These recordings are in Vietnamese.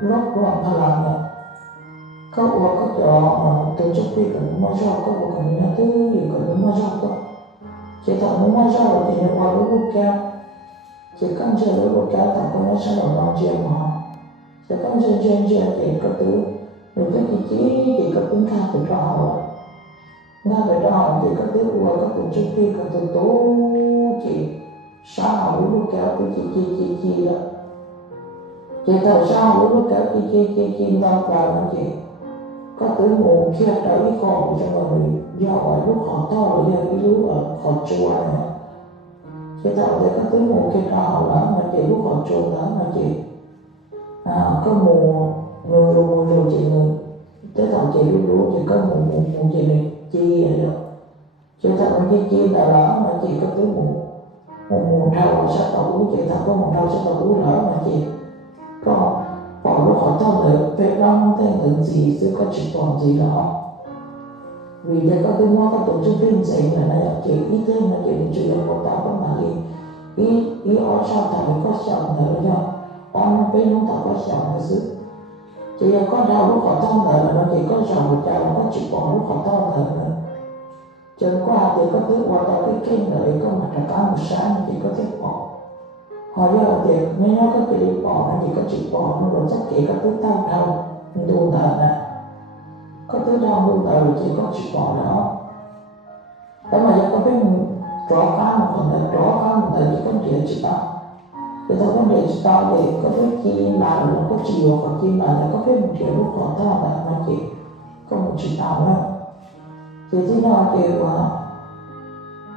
먹고 아파가고 cậu và các đó tổ chức quy cả nó cho các bộ cả nhà tư thì cả nó cho cậu chỉ tạo nó cho là thì nó qua lúc keo. Chỉ cần chơi lúc keo tạo con nó sẽ là bao chuyện mà. Chỉ cần chơi chơi chơi thì cậu tư mình cái kỳ chỉ thì cậu cũng tha phải cho họ nga phải cho họ thì cậu tư và các tổ chức quy cả tổ tố chỉ sao lúc keo thì chỉ chỉ chỉ chỉ đó chỉ thầu sao lúc kéo chỉ chỉ chỉ chỉ đâu vào nó chị. Có tới nguồn kia tới cái con cho mọi người do vậy lúc họ to rồi giờ cái lúc ở họ chua này cái tạo thì có tới nguồn kia to họ lắm mà chị lúc họ chua lắm mà chị. À, có mùa người rồi mùa rồi chị người tới tạo chị lúc lúc chị có mùa mùa mùa chị này chi vậy được chị tạo chi chi là đó mà chị có tới mùa mùa mùa thâu sắp tẩu chị tạo có mùa thâu sắp tẩu lỡ mà chị có bỏ lúc họ to được việc đó tên tưởng gì chứ có chỉ còn gì đó. Vì thế có tôi mua các tổ chức viên gì là này chỉ ý thế là chỉ chủ yếu của ta có mà đi ý ý ở sao ta thầy có sợ nữa cho ông bên chúng ta có sợ nữa chứ chỉ là có đau lúc họ to nữa nó chỉ có sợ một chào có chỉ còn lúc họ to nữa. Chân qua thì có thứ qua tao cái kinh nữa có mặt là cả một sáng chỉ có thể bỏ họ là việc nếu nó có bị bỏ nó chỉ có chỉ bỏ nó còn chắc kỹ có thứ tao đâu. Đu nợ nè có thứ đau đu nợ chỉ có chỉ bỏ đó. Đó mà giờ có biết rõ cá một phần là rõ cá một phần chỉ có chuyện chị tao thì tao có để chị tao để có biết chi là nó có chiều và chi là nó có biết một triệu lúc còn tao là nó chỉ có một chị tao đó. Thì thế nào kêu mà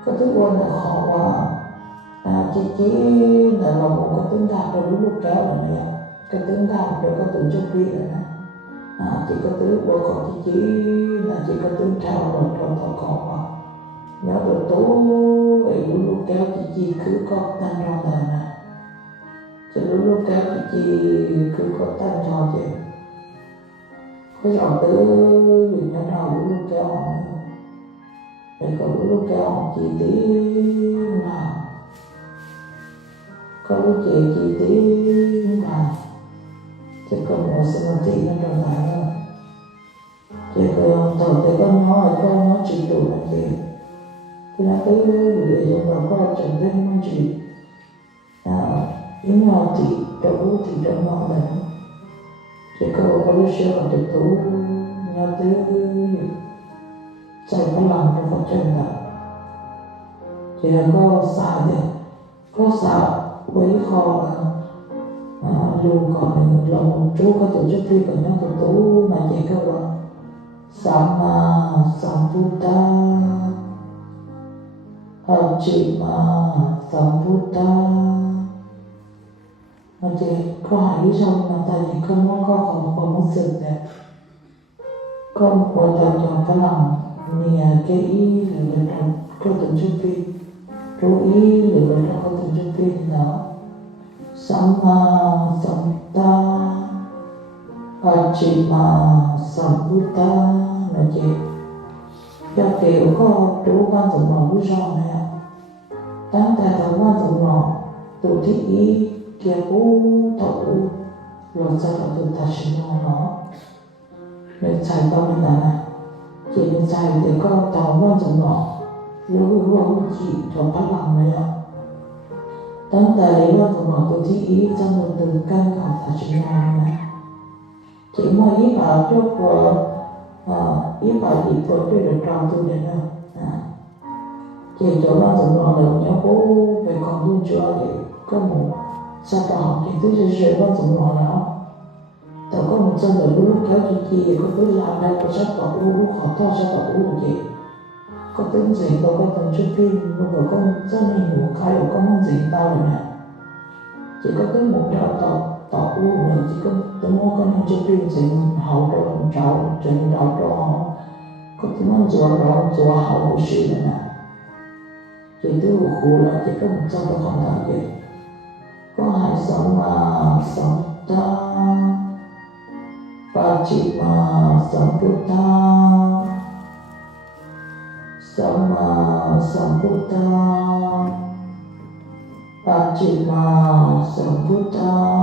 có thứ quân là khó quá à, chỉ chỉ là là một cái tính đạt rồi lúc kéo là này cái tính đạt rồi có tổ chức vi là này à, chỉ có tứ của có chỉ chỉ là chỉ có tính trao rồi trong thọ có. Mà nhớ được tố ấy lúc lúc kéo chỉ chỉ cứ có tan ra là nè. Cho lúc lúc kéo chỉ chỉ cứ có tan ra chị. Có dọn tứ vì nó nào lúc lúc kéo họ. Để có lúc lúc kéo họ chỉ tí nào có lúc chị chị tí mà chỉ có một sự một tí nó trong này thôi chỉ có thầu thì có nó ở có nó chỉ đủ là chị thì nó cứ để dùng vào qua chẳng thêm nó chỉ à ý mà thì đủ thì trong nó này chỉ có có lúc xưa còn được tú nhớ tới chạy có làm cho phát triển đó chỉ là có xả thì có quấy với kho à, dù còn lòng chú có tổ chức thi còn nhóm tổ tú mà chỉ có là Sama Sambuddha Hachima Sambuddha mà chị có hỏi lý do mà tại vì không có có còn có một sự đẹp. Không có tạo cho cái lòng nìa cái ý là được trong có tổ chức thi chú ý là được trong จะเป็นนะสัมมาสัมพุทธาปัจจิมาสัมพุทธานะเจอยากเดี๋ยวก็รู้ว่าสมองรู้ชอบนะตั้งแต่ทำว่าสมองตัวที่อีเกี่ยวกับตัวหลังจากตัวตัดสินเนาะในใจก็ไม่นานเขียนใจแต่ก็ต่อว่าสมองรู้ว่าจิตของพลังเลยอะ 단다리와 동화도 지기 정문 등간 감사주나 정말 이 마음적으로 이 마음이 도피를 강조되나 thì chỗ đó tụi nó được nhớ cố về còn luôn chưa thì có một sao tao thì tôi sẽ sửa con tụi nó đó. Tao có một chân được lúc kéo chi chi có tôi làm đây có sắp tao cũng khó to sắp tao cũng vậy có tính gì? Tao có tầm chút phim lúc có con rất này ngủ khai có con gì tao rồi nè chỉ có cái một đạo tao tao u mình chỉ có tôi mua con hàng chục chỉ hậu đồ cháu chuyện đó đó có cái món chùa đó chùa hậu sự rồi nè. Chỉ tôi khu là chỉ có một trăm đó không thằng gì có hai sống mà sống ta và chỉ mà sống mà sống bút ta và chỉ mà sống bút ta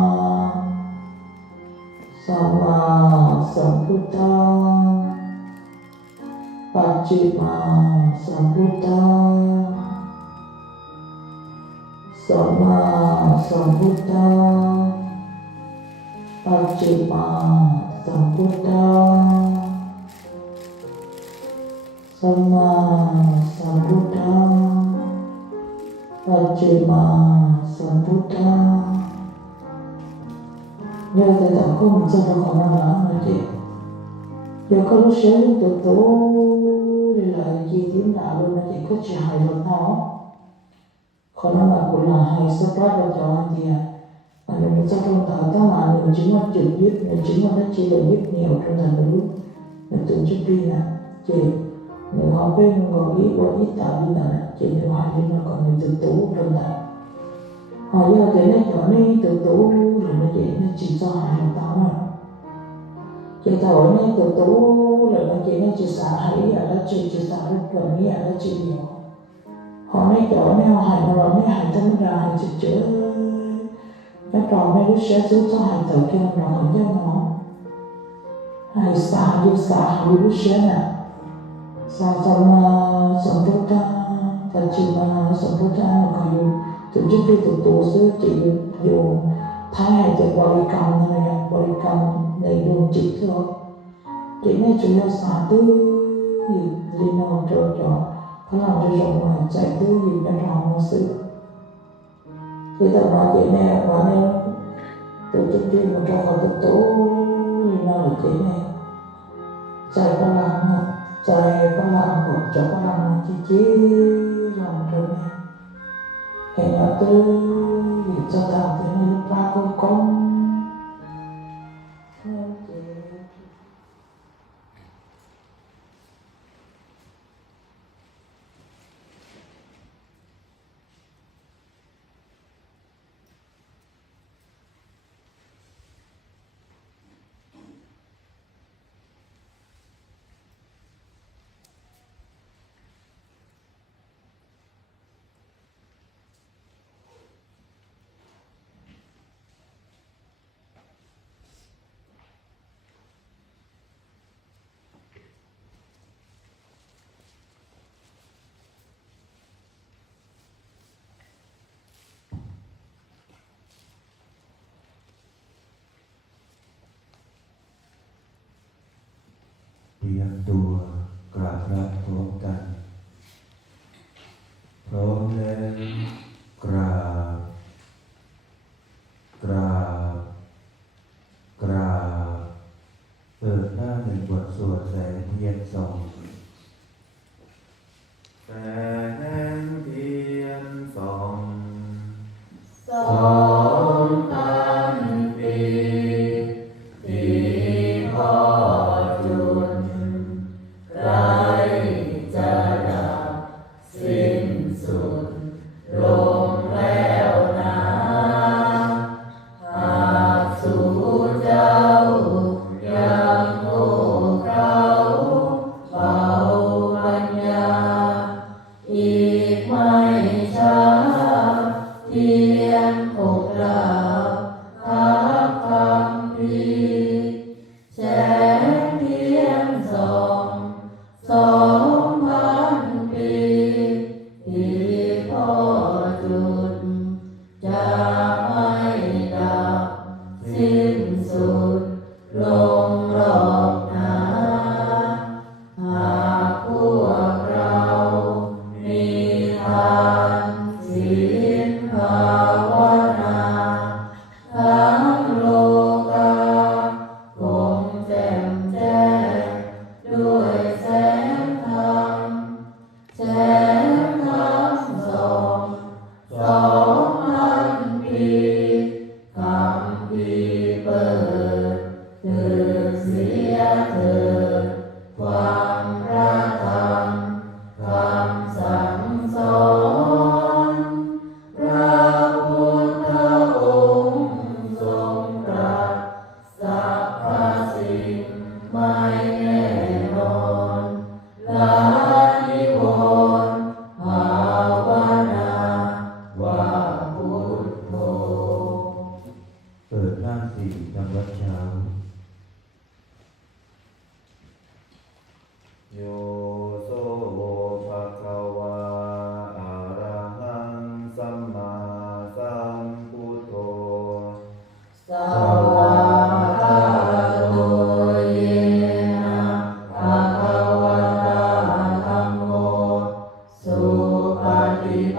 สัมมาสัมพุทธังปัจจิมาสัมพุทธังสัมมาสัมพุทธังปัจจิมาสัมพุทธัง Chema Sambuddha Nhờ tại tạng không mình ra khỏi năng lãng này thì Giờ có lúc sẽ liên tục tố Để lại gì tiếng đạo luôn là chỉ có chỉ hài luật nó. Khỏi năng lãng của là hài sắp rác vào cho anh thì Mà mình sẽ không tạo tác mạng mình chính là trực giúp Mình chính là nó chỉ là giúp nhiều trong thành lúc Mình tưởng chức đi là, Chị nếu biết mình còn biết qua ít tạo như là chị đều hỏi đi nó còn mình tự tố trong thành họ giờ thế này cho nên tự tủ rồi nó chị nó chỉ cho hài lòng tao mà chị thổi nên tự tủ rồi nó chị nó chỉ xả hãy ở đó chị chỉ xả lúc gần nghĩ ở đó chị nhiều họ nói chỗ này họ hài rồi nó hài tâm ra hài chị chữ nó trò mấy đứa sẽ xuống cho hài tự kia nó hỏi cho nó hài xả giúp xả hài đứa sẽ nè Satsama Sambuddha Tachima Sambuddha Kayu Tổ chức phi thực tổ sư chỉ được dù thái hệ cho bò đi cầm này là bò đi cầm này đường chỉ thôi chỉ này chủ yếu xả tư gì đi nào cho cho. Có làm cho rộng mà chạy tư gì đã rộng nó sự. Khi tập nói chị này và nên tổ chức phi một trò học thực tổ thì nó là chị này. Chạy qua làm chạy có làm một chỗ có làm chi chi làm rồi mẹ em đã tư, vì cho rằng thế nên ba không có เตรียมตัวกราบรับพร้อมกัน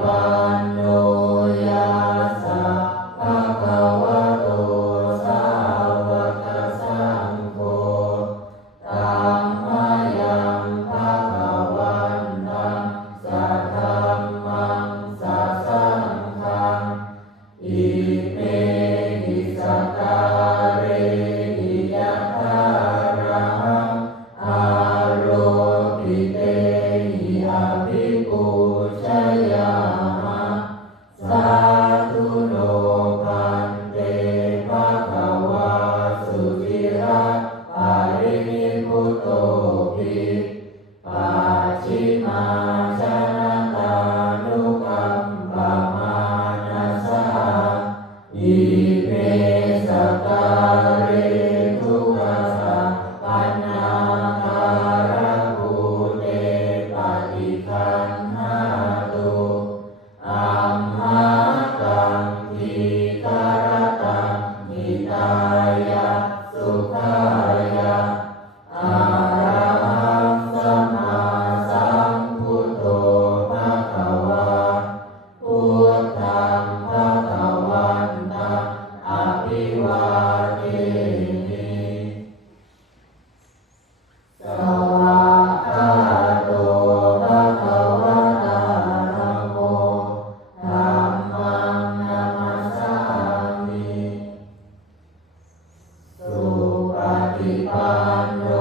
one, Yeah. ปฏิปันโน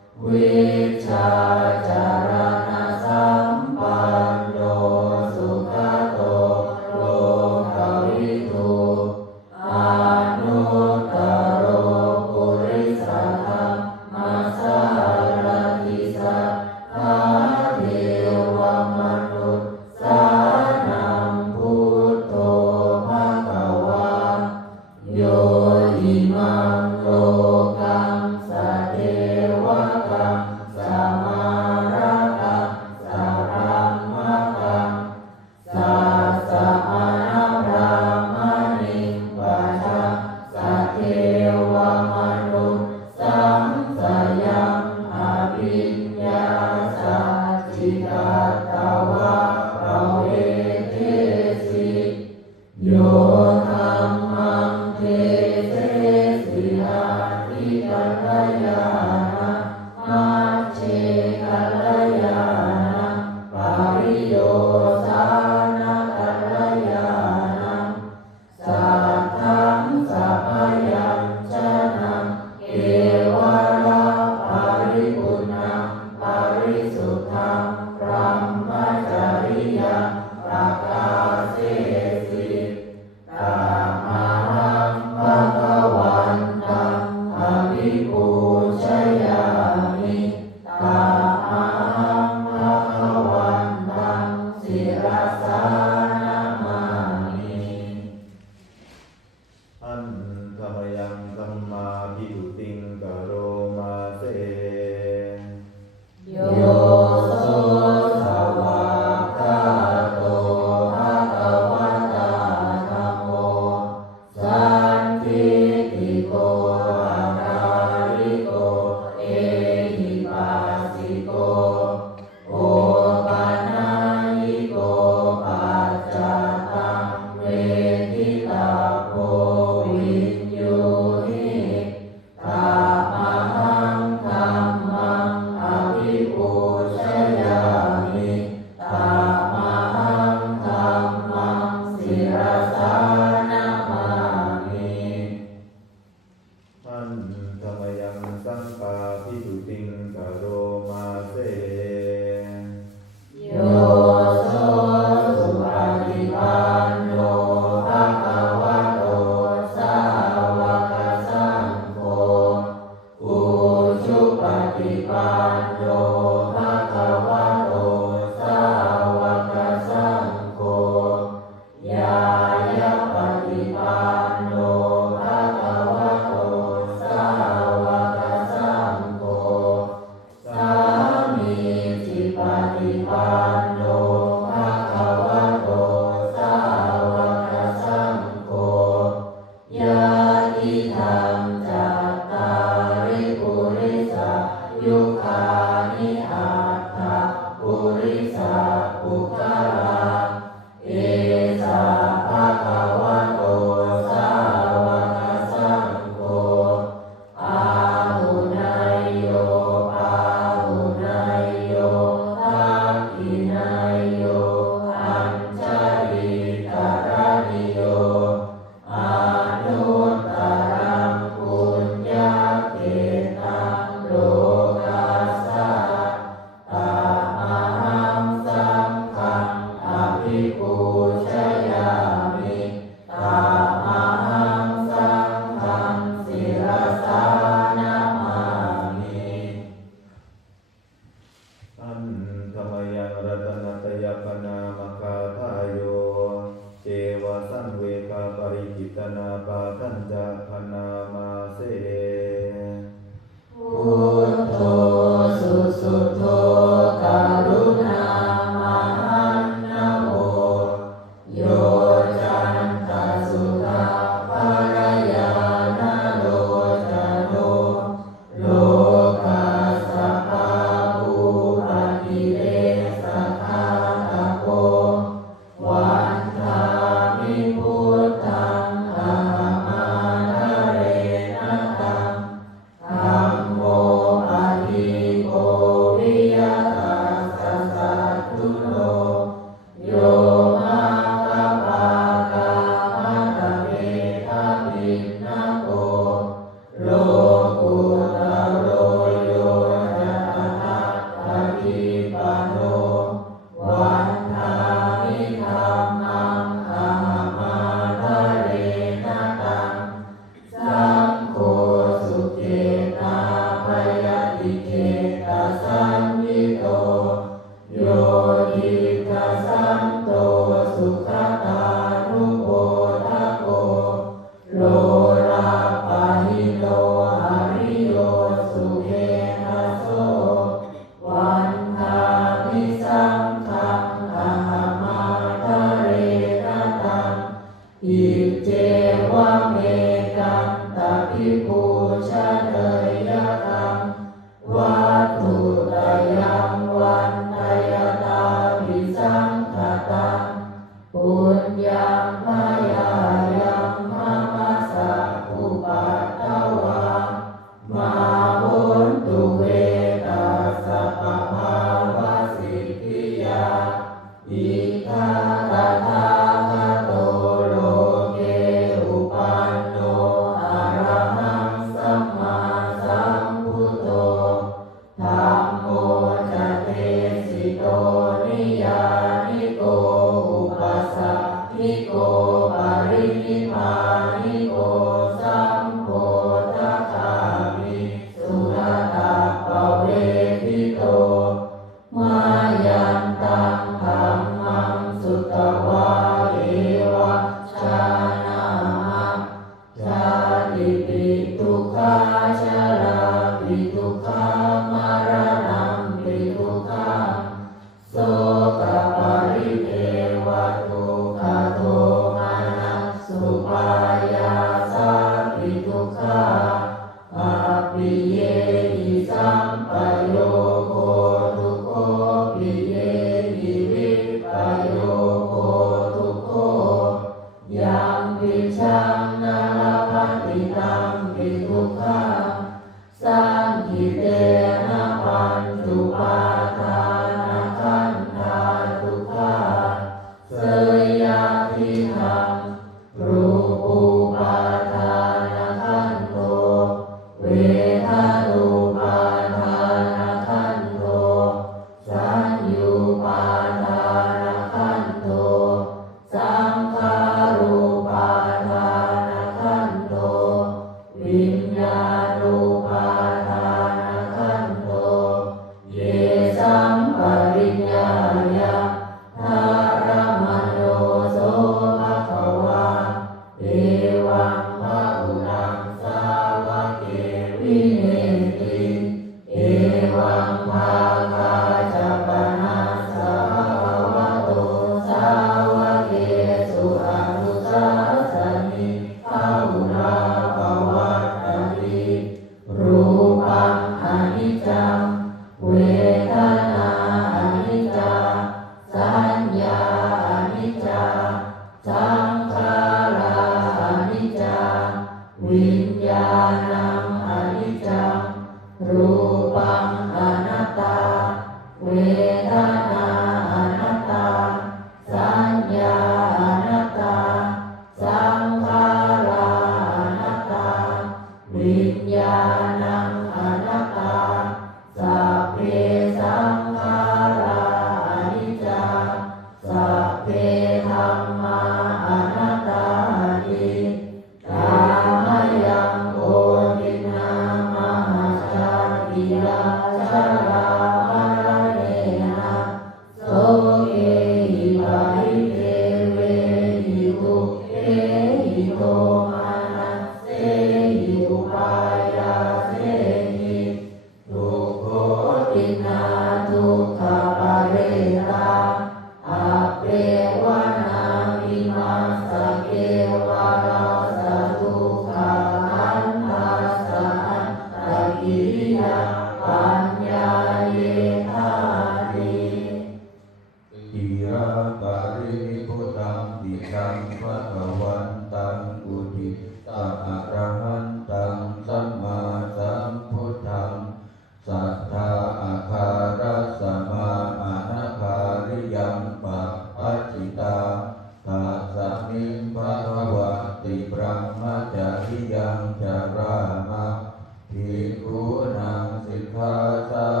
Dhaka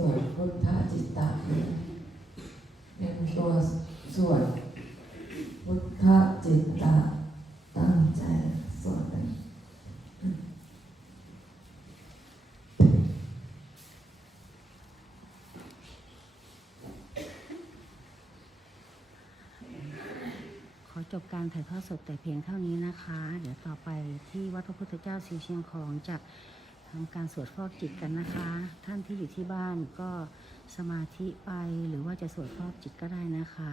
สวดพุทธจิตตะเป็นตัวสวดพุทธจิตตะตั้งใจสวดเป็ขอจบการถ่ายทอดสดแต่เพียงเท่านี้นะคะ เดี๋ยวต่อไปที่วัดพระพุทธเจ้าสีเชียงของจะ ทำการสวดฟอกจิตกันนะคะ ท่านที่อยู่ที่บ้านก็สมาธิไปหรือว่าจะสวดฟอกจิตก็ได้นะคะ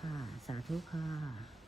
ค่ะ สาธุค่ะ